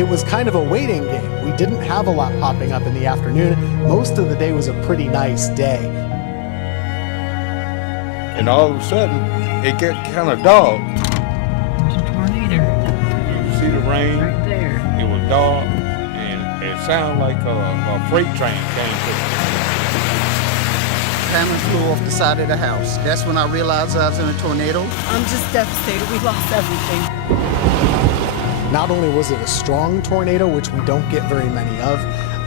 It was kind of a waiting game. We didn't have a lot popping up in the afternoon. Most of the day was a pretty nice day. And all of a sudden, it got kind of dark. There's a tornado. You see the rain? Right there. It was dark, and it sounded like a freight train came through. Panel flew off the side of the house. That's when I realized I was in a tornado. I'm just devastated. We lost everything. Not only was it a strong tornado, which we don't get very many of,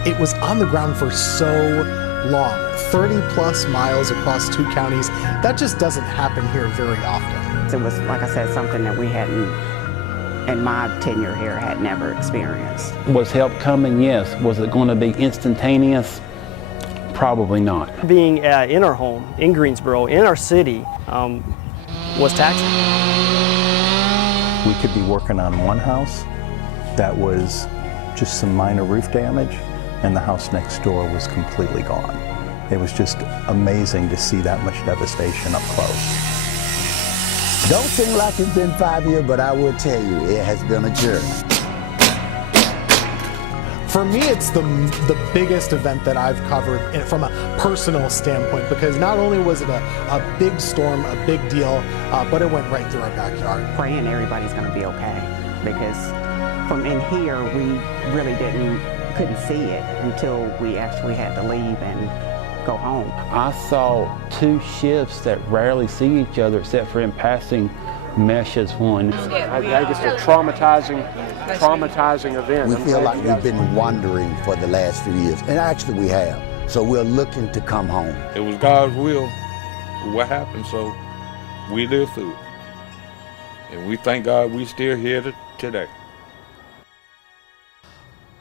it was on the ground for so long, 30 plus miles across 2 counties. That just doesn't happen here very often. It was, like I said, something that we hadn't, in my tenure here, had never experienced. Was help coming? Yes. Was it going to be instantaneous? Probably not. Being in our home, in Greensboro, in our city, was taxing. We could be working on one house that was just some minor roof damage, and the house next door was completely gone. It was just amazing to see that much devastation up close. Don't seem like it's been 5 years, but I will tell you, it has been a journey. For me, it's the biggest event that I've covered from a personal standpoint, because not only was it a big storm, a big deal, but it went right through our backyard. Praying everybody's going to be okay, because from in here, we really couldn't see it until we actually had to leave and go home. I saw 2 ships that rarely see each other except for in passing mesh as one. I guess it's a traumatizing event. We feel like we've been wandering for the last few years, and actually we have. So we're looking to come home. It was God's will what happened, so we lived through it. And we thank God we still here today.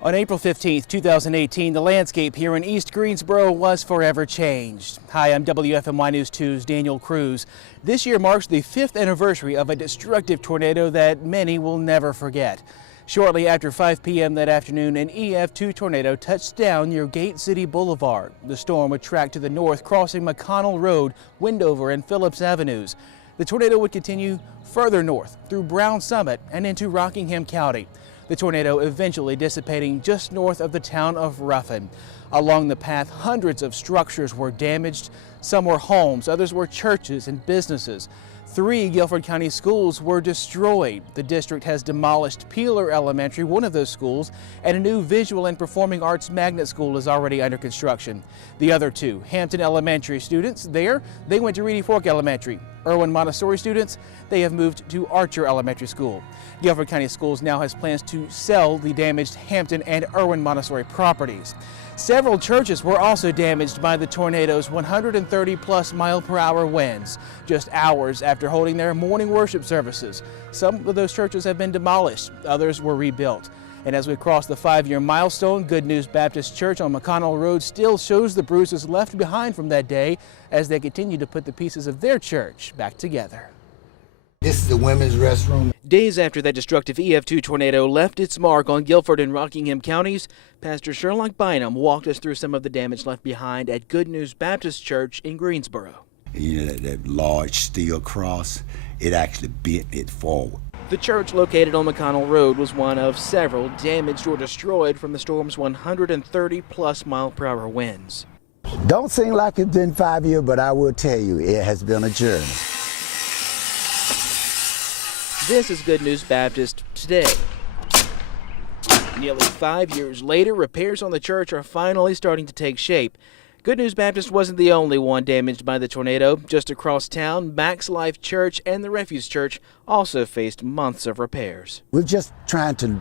On April 15th, 2018, the landscape here in East Greensboro was forever changed. Hi, I'm WFMY News 2's Daniel Cruz. This year marks the 5th anniversary of a destructive tornado that many will never forget. Shortly after 5 p.m. that afternoon, an EF2 tornado touched down near Gate City Blvd. The storm would track to the north, crossing McConnell Road, Windover, and Phillips Avenues. The tornado would continue further north through Brown Summit and into Rockingham County. The tornado eventually dissipating just north of the town of Ruffin. Along the path, hundreds of structures were damaged. Some were homes, others were churches and businesses. 3 Guilford County schools were destroyed. The district has demolished Peeler Elementary, one of those schools, and a new visual and performing arts magnet school is already under construction. The other 2, Hampton Elementary students, they went to Reedy Fork Elementary. Irwin Montessori students, they have moved to Archer Elementary School. Guilford County Schools now has plans to sell the damaged Hampton and Irwin Montessori properties. Several churches were also damaged by the tornado's 130+ mile-per-hour winds, just hours after holding their morning worship services. Some of those churches have been demolished, others were rebuilt. And as we cross the 5-year milestone, Good News Baptist Church on McConnell Road still shows the bruises left behind from that day as they continue to put the pieces of their church back together. This is the women's restroom. Days after that destructive EF2 tornado left its mark on Guilford and Rockingham counties, Pastor Sherlock Bynum walked us through some of the damage left behind at Good News Baptist Church in Greensboro. You know, that large steel cross, it actually bent it forward. The church located on McConnell Road was one of several damaged or destroyed from the storm's 130+ mile-per-hour winds. Don't seem like it's been 5 years, but I will tell you, it has been a journey. This is Good News Baptist today. Nearly 5 years later, repairs on the church are finally starting to take shape. Good News Baptist wasn't the only one damaged by the tornado. Just across town, Max Life Church and the Refuge Church also faced months of repairs. We're just trying to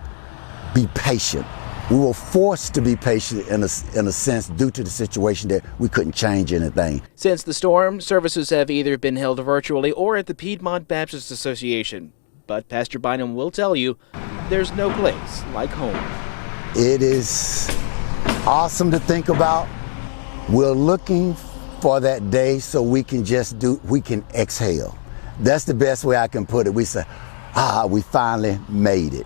be patient. We were forced to be patient in a sense due to the situation that we couldn't change anything. Since the storm, services have either been held virtually or at the Piedmont Baptist Association. But Pastor Bynum will tell you, there's no place like home. It is awesome to think about. We're looking for that day so we can exhale. That's the best way I can put it. We say, we finally made it.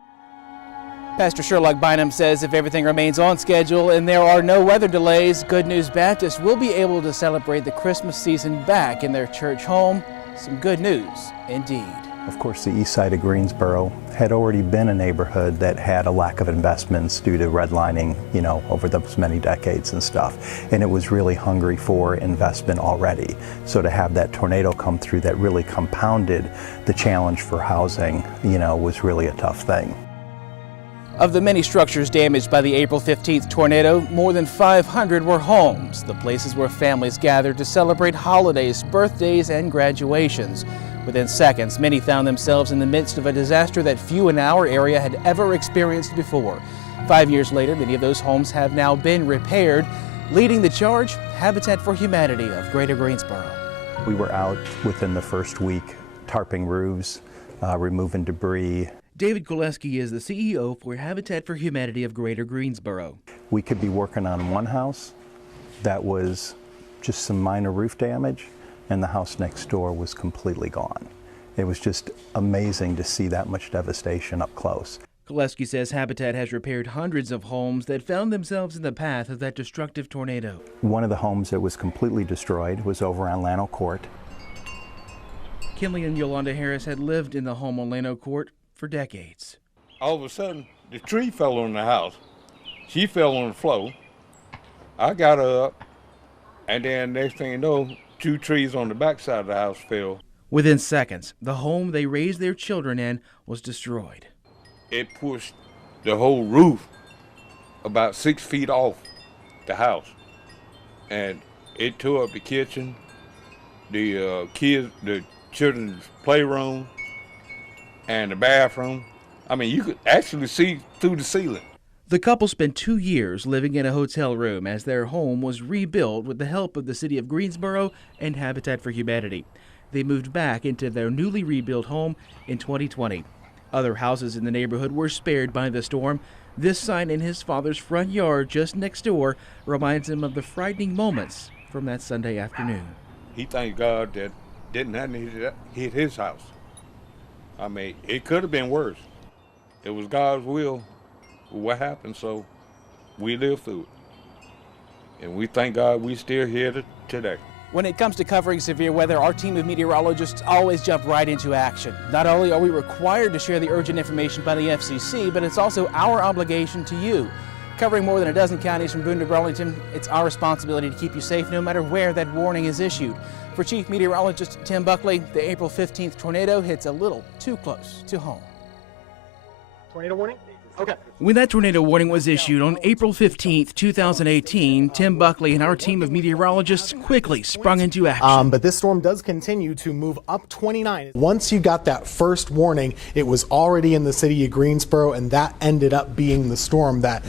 Pastor Sherlock Bynum says if everything remains on schedule and there are no weather delays, Good News Baptist will be able to celebrate the Christmas season back in their church home. Some good news indeed. Of course, the east side of Greensboro had already been a neighborhood that had a lack of investments due to redlining, over those many decades and stuff. And it was really hungry for investment already. So to have that tornado come through that really compounded the challenge for housing, was really a tough thing. Of the many structures damaged by the April 15th tornado, more than 500 were homes, the places where families gathered to celebrate holidays, birthdays, and graduations. Within seconds, many found themselves in the midst of a disaster that few in our area had ever experienced before. 5 years later, many of those homes have now been repaired. Leading the charge, Habitat for Humanity of Greater Greensboro. We were out within the first week, tarping roofs, removing debris. David Koleski is the CEO for Habitat for Humanity of Greater Greensboro. We could be working on one house that was just some minor roof damage, and the house next door was completely gone. It was just amazing to see that much devastation up close. Koleski says Habitat has repaired hundreds of homes that found themselves in the path of that destructive tornado. One of the homes that was completely destroyed was over on Llano Court. Kinley and Yolanda Harris had lived in the home on Llano Court for decades. All of a sudden, the tree fell on the house. She fell on the floor. I got her up, and then next thing you know, 2 trees on the backside of the house fell. Within seconds, the home they raised their children in was destroyed. It pushed the whole roof about 6 feet off the house. And it tore up the kitchen, the children's playroom, and the bathroom. I mean, you could actually see through the ceiling. The couple spent 2 years living in a hotel room as their home was rebuilt with the help of the city of Greensboro and Habitat for Humanity. They moved back into their newly rebuilt home in 2020. Other houses in the neighborhood were spared by the storm. This sign in his father's front yard just next door reminds him of the frightening moments from that Sunday afternoon. He thanked God that didn't have to hit his house. I mean, it could have been worse. It was God's will what happened, so we lived through it. And we thank God we still here today. When it comes to covering severe weather, our team of meteorologists always jump right into action. Not only are we required to share the urgent information by the FCC, but it's also our obligation to you. Covering more than a dozen counties from Boone to Burlington, it's our responsibility to keep you safe no matter where that warning is issued. For Chief Meteorologist Tim Buckley, the April 15th tornado hits a little too close to home. Tornado warning? Okay. When that tornado warning was issued on April 15th, 2018, Tim Buckley and our team of meteorologists quickly sprung into action. But this storm does continue to move up 29. Once you got that first warning, it was already in the city of Greensboro, and that ended up being the storm that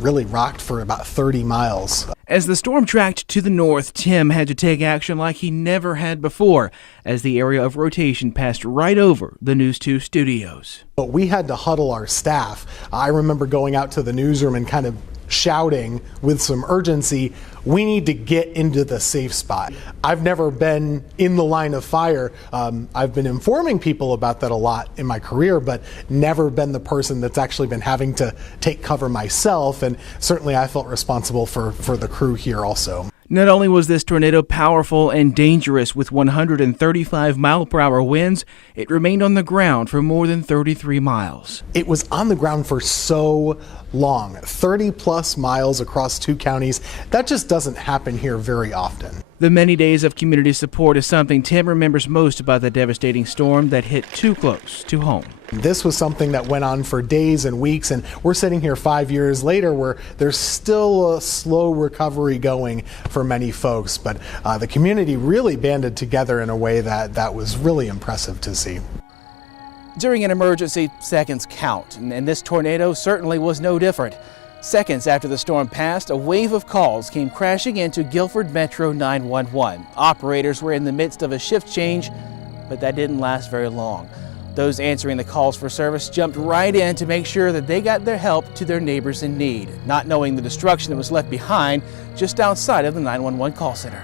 really rocked for about 30 miles. As the storm tracked to the north, Tim had to take action like he never had before, as the area of rotation passed right over the News 2 studios. But we had to huddle our staff. I remember going out to the newsroom and kind of shouting with some urgency, we need to get into the safe spot. I've never been in the line of fire. I've been informing people about that a lot in my career, but never been the person that's actually been having to take cover myself. And certainly I felt responsible for the crew here also. Not only was this tornado powerful and dangerous with 135 mile-per-hour winds, it remained on the ground for more than 33 miles. It was on the ground for so long, 30 plus miles across 2 counties. That just doesn't happen here very often. The many days of community support is something Tim remembers most about the devastating storm that hit too close to home. This was something that went on for days and weeks, and we're sitting here 5 years later where there's still a slow recovery going for many folks, but the community really banded together in a way that was really impressive to see. During an emergency, seconds count, and this tornado certainly was no different. Seconds after the storm passed, a wave of calls came crashing into Guilford Metro 911. Operators were in the midst of a shift change, but that didn't last very long. Those answering the calls for service jumped right in to make sure that they got their help to their neighbors in need, not knowing the destruction that was left behind just outside of the 911 call center.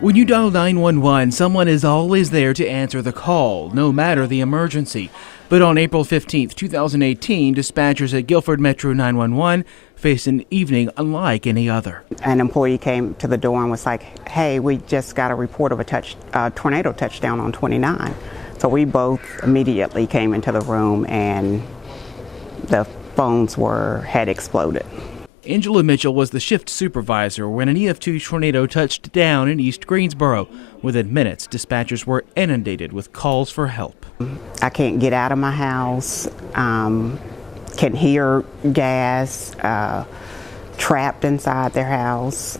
When you dial 911, someone is always there to answer the call, no matter the emergency. But on April 15, 2018, dispatchers at Guilford Metro 911 faced an evening unlike any other. An employee came to the door and was like, hey, we just got a report of a tornado touchdown on 29. So we both immediately came into the room and the phones had exploded. Angela Mitchell was the shift supervisor when an EF2 tornado touched down in East Greensboro. Within minutes, dispatchers were inundated with calls for help. I can't get out of my house, can hear gas, trapped inside their house.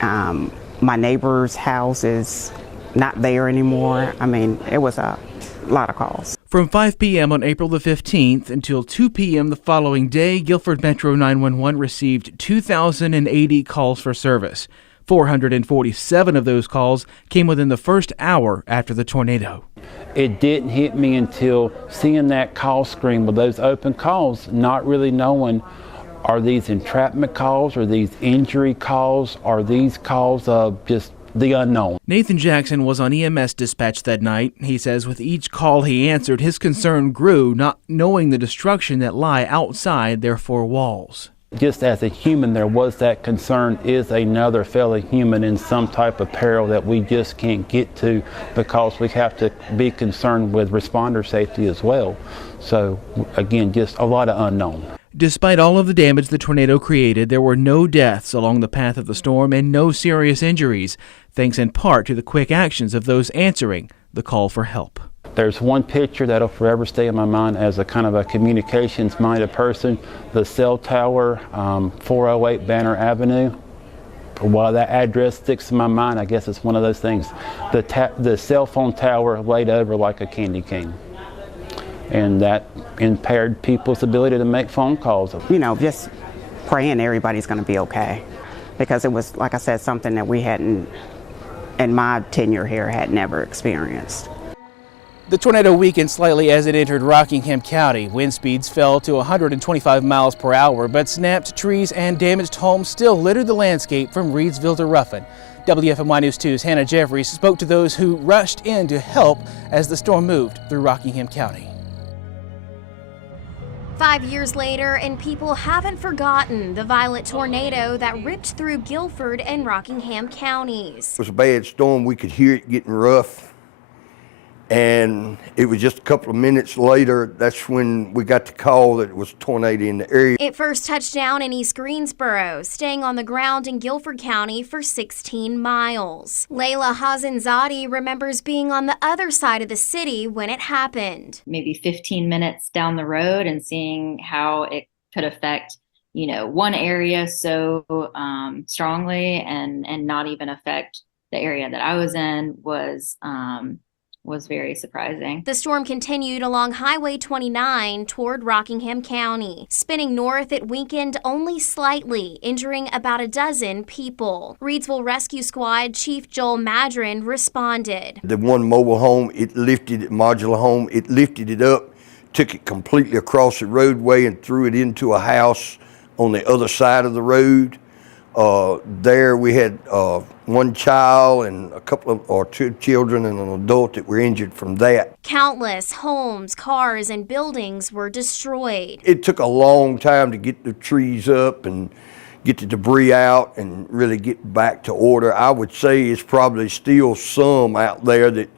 My neighbor's house is not there anymore. I mean, it was a lot of calls. From 5 p.m. on April the 15th until 2 p.m. the following day, Guilford Metro 911 received 2,080 calls for service. 447 of those calls came within the first hour after the tornado. It didn't hit me until seeing that call screen with those open calls, not really knowing, are these entrapment calls, are these injury calls, are these calls of just the unknown. Nathan Jackson was on EMS dispatch that night. He says with each call he answered, his concern grew, not knowing the destruction that lie outside their four walls. Just as a human, there was that concern, is another fellow human in some type of peril that we just can't get to, because we have to be concerned with responder safety as well. So again, just a lot of unknown. Despite all of the damage the tornado created, there were no deaths along the path of the storm and no serious injuries, thanks in part to the quick actions of those answering the call for help. There's one picture that'll forever stay in my mind as a kind of a communications-minded person. The cell tower, 408 Banner Avenue. While that address sticks in my mind, I guess it's one of those things. The cell phone tower laid over like a candy cane. And that impaired people's ability to make phone calls. You know, just praying everybody's going to be okay. Because it was, like I said, something that we hadn't, in my tenure here, had never experienced. The tornado weakened slightly as it entered Rockingham County. Wind speeds fell to 125 miles per hour, but snapped trees and damaged homes still littered the landscape from Reedsville to Ruffin. WFMY News 2's Hannah Jeffries spoke to those who rushed in to help as the storm moved through Rockingham County. 5 years later, and people haven't forgotten the violent tornado that ripped through Guilford and Rockingham counties. It was a bad storm. We could hear it getting rough. And it was just a couple of minutes later, that's when we got the call that it was a tornado in the area. It first touched down in East Greensboro, staying on the ground in Guilford County for 16 miles. Layla Hazenzadi remembers being on the other side of the city when it happened. Maybe 15 minutes down the road and seeing how it could affect, you know, one area so strongly and not even affect the area that I was in was very surprising. The storm continued along Highway 29 toward Rockingham County. Spinning north, it weakened only slightly, injuring about a dozen people. Reedsville Rescue Squad Chief Joel Madron responded. The one mobile home, it lifted it, modular home, it lifted it up, took it completely across the roadway and threw it into a house on the other side of the road. There we had one child and two children and an adult that were injured from that. Countless homes, cars, and buildings were destroyed. It took a long time to get the trees up and get the debris out and really get back to order. I would say it's probably still some out there that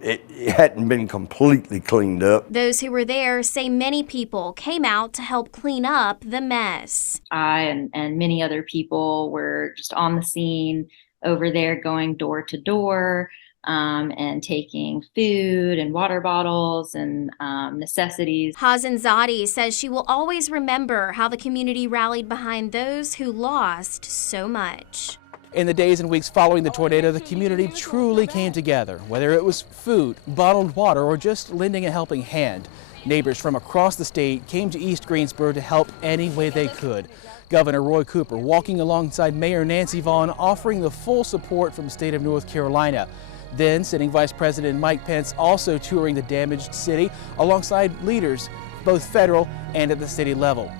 it hadn't been completely cleaned up. Those who were there say many people came out to help clean up the mess. I and many other people were just on the scene over there, going door to door and taking food and water bottles and necessities. Hazenzadi says she will always remember how the community rallied behind those who lost so much. In the days and weeks following the tornado, the community truly came together, whether it was food, bottled water, or just lending a helping hand. Neighbors from across the state came to East Greensboro to help any way they could. Governor Roy Cooper walking alongside Mayor Nancy Vaughn, offering the full support from the state of North Carolina. Then sitting Vice President Mike Pence also touring the damaged city alongside leaders, both federal and at the city level.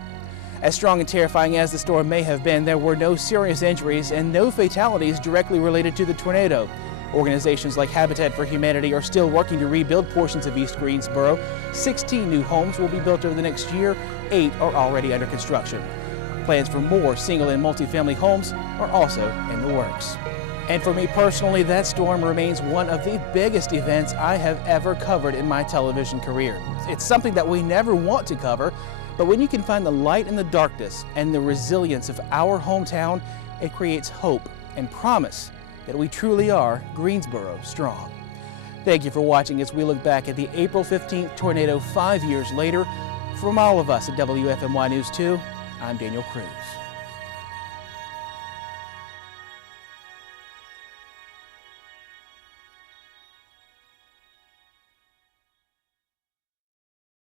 As strong and terrifying as the storm may have been, there were no serious injuries and no fatalities directly related to the tornado. Organizations like Habitat for Humanity are still working to rebuild portions of East Greensboro. 16 new homes will be built over the next year. 8 are already under construction. Plans for more single and multifamily homes are also in the works. And for me personally, that storm remains one of the biggest events I have ever covered in my television career. It's something that we never want to cover, but when you can find the light in the darkness and the resilience of our hometown, it creates hope and promise that we truly are Greensboro strong. Thank you for watching as we look back at the April 15th tornado 5 years later. From all of us at WFMY News 2, I'm Daniel Cruz.